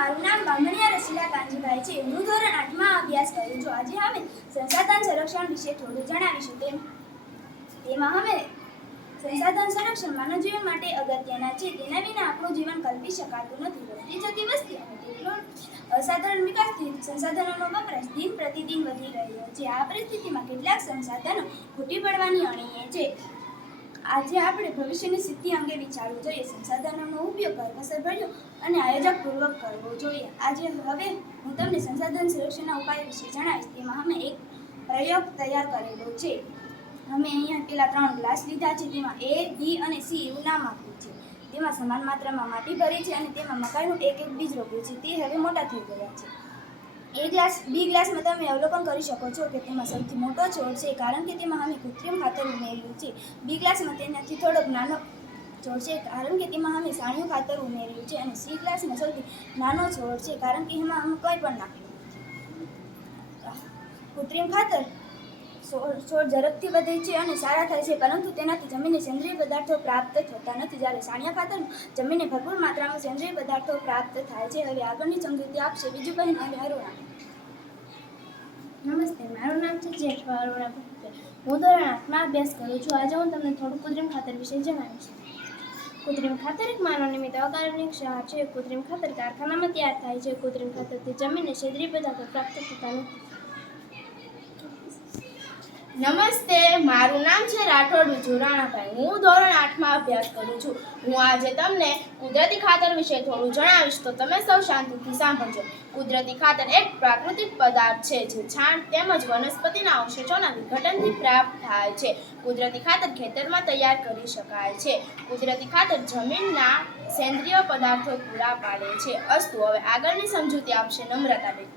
મારું નામ બામણિયા રસીલા કાંજીભાઈ છે. હું ધોરણ 8માં અભ્યાસ કરું છું. આજે અમે સંસાધન સંરક્ષણ વિશે થોડું જણાવીશું. તેમાં અમે સંસાધન સંરક્ષણ માનવ જીવન માટે અગત્યના છે. તેના વિના આપણું જીવન કલ્પી શકાતું નથી. વધતી જતી વસ્તી અને ટેકનોલોજીના અસાધારણ વિકાસથી સંસાધનોનો વપરાશ દિન પ્રતિદિન વધી રહ્યો છે. આ પરિસ્થિતિમાં કેટલાક સંસાધનો ખૂટી પડવાની અણીએ છે. આજે આપણે ભવિષ્યની સ્થિતિ અંગે વિચારવું જોઈએ. સંસાધનોનો ઉપયોગ કરકસરભર્યો અને આયોજકપૂર્વક કરવો જોઈએ. હવે હું તમને સંસાધન સુરક્ષાના ઉપાયો વિશે જણાવીશ. તેમાં અમે એક પ્રયોગ તૈયાર કરેલો છે. અમે અહીંયા પેલા 3 ગ્લાસ લીધા છે. તેમાં A, B અને C એવું નામ આપ્યું છે. તેમાં સમાન માત્રામાં માટી ભરી છે અને તેમાં મકાઈનું એક બીજ રોપ્યું છે. તે હવે મોટા થઈ ગયા છે. B ગ્લાસમાં તમે અવલોકન કરી શકો છો કે તેમાં સૌથી મોટો છોડ છે, કારણ કે તેમાં અમે કૃત્રિમ ખાતર ઉમેર્યું છે. B ગ્લાસમાં તેનાથી થોડોક નાનો છોડ છે, કારણ કે તેમાં અમે છાણિયું ખાતર ઉમેર્યું છે. અને C ગ્લાસમાં સૌથી નાનો છોડ છે, કારણ કે એમાં અમે કંઈ પણ નાખ્યું. કૃત્રિમ ખાતર છોડ ઝડપથી વધે છે અને સારા થાય છે, પરંતુ તેનાથી જમીનને સેન્દ્રિય પદાર્થો પ્રાપ્ત થતા નથી. જ્યારે છાણિયા ખાતર જમીનને ભરપૂર માત્રામાં સેન્દ્રિય પદાર્થો પ્રાપ્ત થાય છે. હવે આગળની સમજૂતી આપશે બીજું બહેન અને અરુણા. નમસ્તે, મારું નામ છે જેઠવા અરુણા ભટ્ટ. હું ધોરણ 8માં અભ્યાસ કરું છું. આજે હું તમને થોડું કૃત્રિમ ખાતર વિશે જણાવીશ. કૃત્રિમ ખાતર એક માનવ નિમિત્ત અકાર્બનિક ક્ષાર છે. કૃત્રિમ ખાતર કારખાનામાં તૈયાર થાય છે. કૃત્રિમ ખાતરથી જમીનને સેન્દ્રિય પદાર્થો પ્રાપ્ત થતા નથી. નમસ્તે, મારું નામ છે રાઠોડ વિજુ રાણાભાઈ. હું ધોરણ 8માં અભ્યાસ કરું છું. હું આજે તમને કુદરતી ખાતર વિશે થોડું જણાવીશ, તો તમે સૌ શાંતિથી સાંભળજો. કુદરતી ખાતર એક પ્રાકૃતિક પદાર્થ છે જે છાણ તેમજ વનસ્પતિના અવશેષોના વિઘટનથી પ્રાપ્ત થાય છે. કુદરતી ખાતર ખેતરમાં તૈયાર કરી શકાય છે. કુદરતી ખાતર જમીનના સેન્દ્રિય પદાર્થો પૂરા પાડે છે. અસ્તુ, હવે આગળની સમજૂતી આપશે નમ્રતાબેન.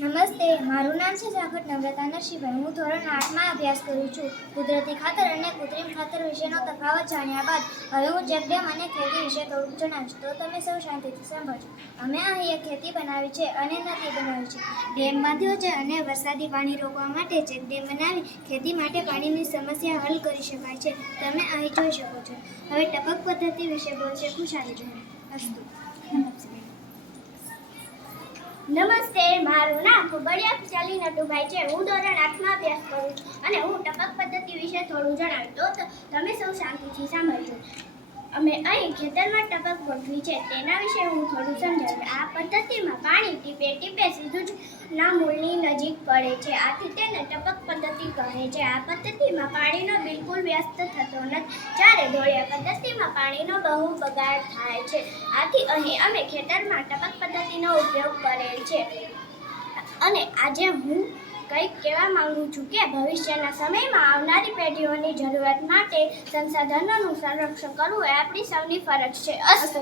નમસ્તે, મારું નામ છે જાગટ નમ્રતા નરસિંહભાઈ. હું ધોરણ 8માં અભ્યાસ કરું છું. કુદરતી ખાતર અને કૃત્રિમ ખાતર વિશેનો તફાવત જાણ્યા બાદ હવે હું ચેકડેમ અને ખેતી વિશે થોડુંક જણાવીશ, તો તમે સૌ શાંતિથી સાંભળજો. અમે અહીં એક ખેતી બનાવી છે અને નદી બનાવી છે. ડેમ બાંધ્યો છે અને વરસાદી પાણી રોકવા માટે ચેકડેમ બનાવી ખેતી માટે પાણીની સમસ્યા હલ કરી શકાય છે. તમે અહીં જોઈ શકો છો. હવે ટપક પદ્ધતિ વિશે બોલશે ખુશાલીબેન. અસ્તુ. નમસ્તે, મારું નામ કુબડિયા ખુશાલી નટુભાઈ છે. હું ધોરણ 8માં અભ્યાસ કરું છું અને હું ટપક પદ્ધતિ વિશે થોડું જણાવ્યું, તો તમે સૌ શાંતિથી સાંભળજો. અમે અહીં ખેતરમાં ટપક ગોઠવી છે, તેના વિશે હું થોડું સમજાવીશ. આ પદ્ધતિમાં પાણી ટીપે ટીપે સીધું જ ના મૂળની નજીક પડે છે, આથી તેને ટપક પદ્ધતિ કહે છે. આ પદ્ધતિમાં પાણીનો બિલકુલ વ્યસ્ત થતો નથી, જ્યારે ઢોળિયા પદ્ધતિમાં પાણીનો બહુ બગાડ થાય છે. આથી અહીં અમે ખેતરમાં ટપક પદ્ધતિનો ઉપયોગ કરેલ છે. અને આજે હું કંઈક કહેવા માંગુ છું કે ભવિષ્યના સમયમાં આવનારી પેઢીઓની જરૂરિયાત માટે સંસાધનોનું સંરક્ષણ કરવું એ આપણી સૌની ફરજ છે. અસ્તુ.